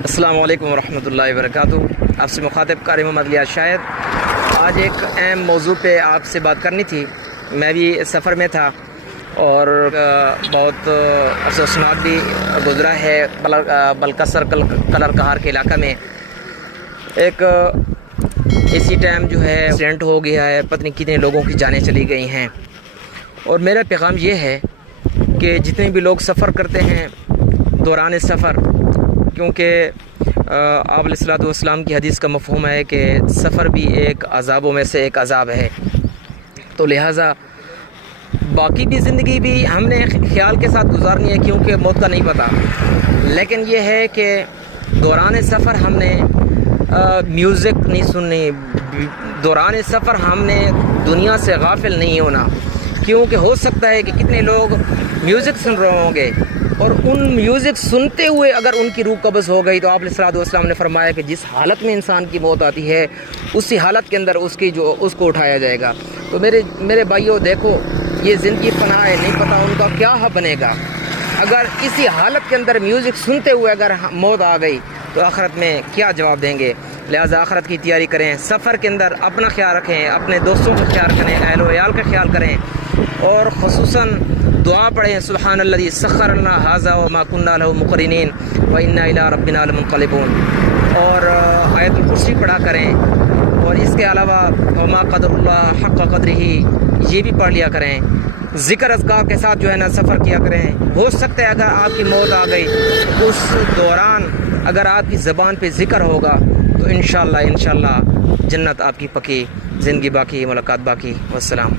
السلام علیکم ورحمۃ اللہ وبرکاتہ۔ آپ سے مخاطب قاری محمد الیاس شاہد۔ آج ایک اہم موضوع پہ آپ سے بات کرنی تھی۔ میں بھی سفر میں تھا اور بہت افسوسناک بھی گزرا ہے بلکسر کلر کہار کے علاقہ میں ایک اسی ٹائم جو ہے ایکسیڈنٹ ہو گیا ہے، پتہ نہیں کتنے لوگوں کی جانیں چلی گئی ہیں۔ اور میرا پیغام یہ ہے کہ جتنے بھی لوگ سفر کرتے ہیں دوران سفر، کیونکہ آپ علیہ الصلوۃ والسلام کی حدیث کا مفہوم ہے کہ سفر بھی ایک عذابوں میں سے ایک عذاب ہے، تو لہٰذا باقی بھی زندگی بھی ہم نے خیال کے ساتھ گزارنی ہے، کیونکہ موت کا نہیں پتہ۔ لیکن یہ ہے کہ دوران سفر ہم نے میوزک نہیں سننی، دوران سفر ہم نے دنیا سے غافل نہیں ہونا، کیونکہ ہو سکتا ہے کہ کتنے لوگ میوزک سن رہے ہوں گے اور ان میوزک سنتے ہوئے اگر ان کی روح قبض ہو گئی، تو آپ علیہ الصلوۃ والسلام نے فرمایا کہ جس حالت میں انسان کی موت آتی ہے اسی حالت کے اندر اس کو اٹھایا جائے گا۔ تو میرے بھائیوں، دیکھو یہ زندگی فنا ہے، نہیں پتہ ان کا کیا بنے گا۔ اگر اسی حالت کے اندر میوزک سنتے ہوئے اگر موت آ گئی تو آخرت میں کیا جواب دیں گے؟ لہٰذا آخرت کی تیاری کریں، سفر کے اندر اپنا خیال رکھیں، اپنے دوستوں کا خیال کریں، اہل و عیال کا خیال کریں، اور خصوصاً دعا پڑھیں، سبحان الذی سخر لنا ھذا وما کنا لہ مقرنین وانا الی ربنا لمنقلبون، اور آیت الکرسی پڑھا کریں، اور اس کے علاوہ وما قدر اللہ حق قدرہ یہ بھی پڑھ لیا کریں۔ ذکر اذکار کے ساتھ جو ہے نا سفر کیا کریں۔ ہو سکتا ہے اگر آپ کی موت آ گئی اس دوران اگر آپ کی زبان پہ ذکر ہوگا تو انشاءاللہ جنت آپ کی پکی، زندگی باقی، ملاقات باقی۔ والسلام۔